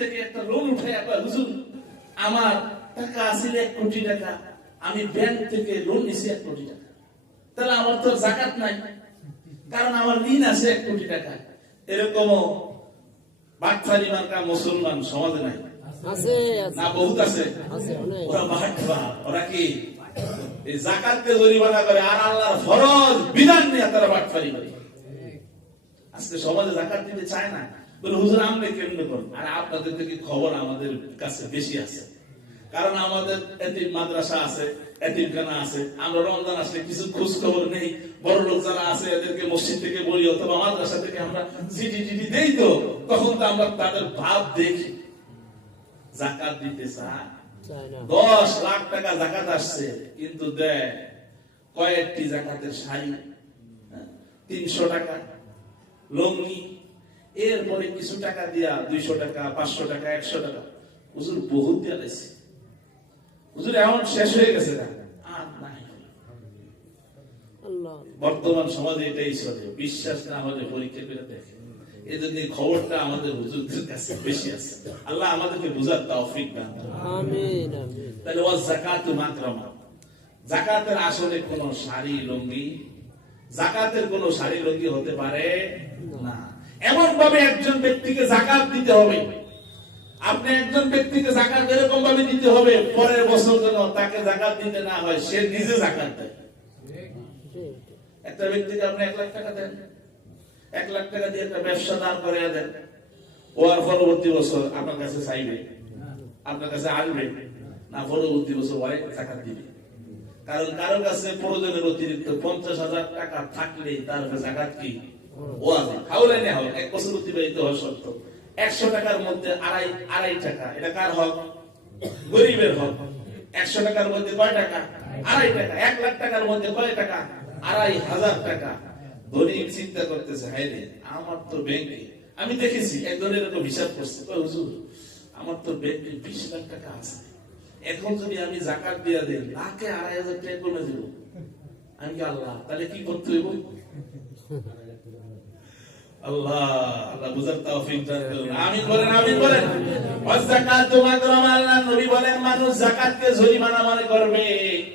থেকে একটা লোন উঠে হুজুর আমার টাকা আছিল 1 কোটি টাকা, আমি ব্যাংক থেকে লোন নিছি 1 কোটি টাকা, তাহলে আমার তো যাকাত নাই, কারণ আমার ঋণ আছে 1 কোটি টাকা। এরকমও বাটফারি মার্কা মুসলমান সমাজে নাই? আছে না বহুত আছে। অনেক। ওরা বাটফা, ওরা কি এই যাকাতকে জরিমানা করে আর আল্লাহর ফরজ বিধান নিয়ে তারা বাটফারি করে। আজকে সমাজে যাকাত দিতে চায় না, বলে হুজুর আপনি কেমনে করেন? আর আপনাদের থেকে খবর আমাদের কাছে বেশি আছে, কারণ আমাদের এতিম মাদ্রাসা আছে, এতিমখানা আছে, আমরা রমজান আসলে কিছু খোঁজ খবর নেই, বড় লোক যারা আছে এদেরকে মসজিদ থেকে বলি অথবা মাদ্রাসা থেকে আমরা চিঠি দেই, তো তখন তো আমরা তাদের ভাব দেখি। যাকাত দিতে চায় 10 লাখ টাকা যাকাত আসছে, কিন্তু দেয় কয়েকটি যাকাতের শাড়ি, 300 টাকা লঙ্গি, এরপরে কিছু টাকা দিয়া 200 টাকা 500 টাকা 100 টাকা। হুজুর বহুত দিয়া দিয়েছে, হুজুর এমন শেষ হয়ে গেছে না আর নাই। বর্তমান সমাজে এটাই চলে, বিশ্বাস না হলে পরীক্ষা করে দেখে। এই জন্য খবরটা আমাদের হুজুরদের কাছে বেশি আছে। আল্লাহ আমাদেরকে বুঝার তৌফিক দান করুন। আমিন আমিন। তাহলে ওয়াজ যাকাতু মাকরামা, যাকাতের আসলে কোন শাড়ি লুঙ্গি, যাকাতের কোন শাড়ি লুঙ্গি হতে পারে না। এমন ভাবে একজন ব্যক্তিকে যাকাত দিতে হবে, আপনি একজন ব্যক্তিকে যাকাত এরকম ভাবে দিতে হবে পরের বছর যেন তাকে যাকাত দিতে না হয়, সে নিজে যাকাত দেয়। একটা ব্যক্তিকে আপনি 1 লাখ টাকা দেন, 1 লাখ টাকা দিয়ে একটা ব্যবসা দাঁড় করে দেন, ও আর পরবর্তী বছর আপনার কাছে চাইবে, আপনার কাছে আসবে না, পরবর্তী বছর ওই যাকাত দিবে। কারণ কারো কাছে প্রয়োজনের অতিরিক্ত 50,000 টাকা থাকলে তার যাকাত কি ওয়াজিব, হাওলায় না হোক 1 বছর অতিবাহিত হওয়া সত্ত্বেও 100 টাকার মধ্যে আড়াই টাকা, এটা কার হক? গরিবের হক। 100 টাকার মধ্যে কয় টাকা? আড়াই টাকা। 1 লাখ টাকার মধ্যে কয় টাকা? 2,500 টাকা। ধনী চিন্তা করতেছে, হায় রে আমার তো ব্যাংকে, আমি দেখেছি একজনের এরকম হিসাব করছে, হুজুর আমার তো ব্যাংকে 20 লাখ টাকা আছে, এখন যদি আমি যাকাত দিয়ে দেই লাখে 2,500 টাকা কমে দেব, আমি কি আল্লাহ তাহলে কি করতে হইব? আল্লাহ আল্লাহ বুঝার তৌফিক দান করুন। আমিন বলেন, আমিন বলেন। ওয়াজ যাকাতু মাকরামা, আল্লাহ নবী বলেন মানুষ যাকাতকে জরিমানা মনে করবে,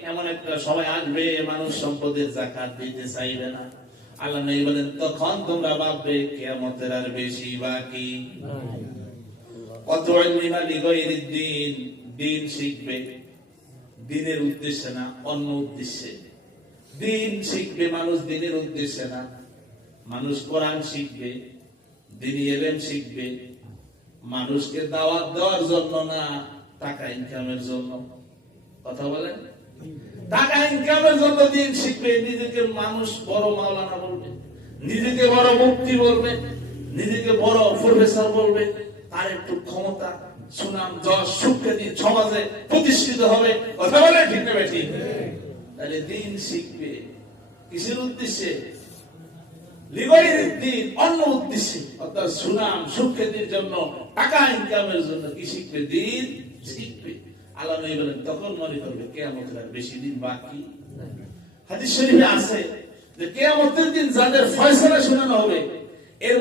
এমন একটা সময় আসবে মানুষ সম্পদের যাকাত দিতে চাইবে না। আল্লাহ নবী বলেন তখন তোমরা ভাববে কিয়ামতের আর বেশি বাকি। কত ইলমিনা লিগাইরিদ দ্বীন, দ্বীন শিখবে দ্বীনের উদ্দেশ্যে না, অন্য উদ্দেশ্যে। দ্বীন শিখবে মানুষ দ্বীনের উদ্দেশ্যে না, মানুষ কোরআন শিখবে, দ্বীনি ইলম শিখবে মানুষকে দাওয়াত দেওয়ার জন্য না, টাকা ইনকামের জন্য। কথা বলেন, টাকা ইনকামের জন্য দ্বীন শিখবে, নিজেকে মানুষ বড় মাওলানা বলবে, নিজেকে বড় মুফতি বলবে, নিজেকে বড় প্রফেসর বলবে, তার একটু ক্ষমতা সুনাম যশ সুখ্যাতি সমাজে প্রতিষ্ঠিত হবে। কথা বলে ঠিক না বেশি? তাহলে দ্বীন শিখবে কিসের উদ্দেশ্যে? লিগাইরিদ দ্বীন, অন্য উদ্দেশ্যে, অর্থাৎ সুনাম সুখ্যাতির জন্য, টাকা ইনকামের জন্য কি শিখবে? দ্বীন শিখবে। আল্লাহ নবী বলেন তখন মনে করবে কিয়ামতের আর বেশি দিন বাকি। হাদিস শরীফে আছে যে কিয়ামতের দিন যাদের ফয়সালা শোনানো হবে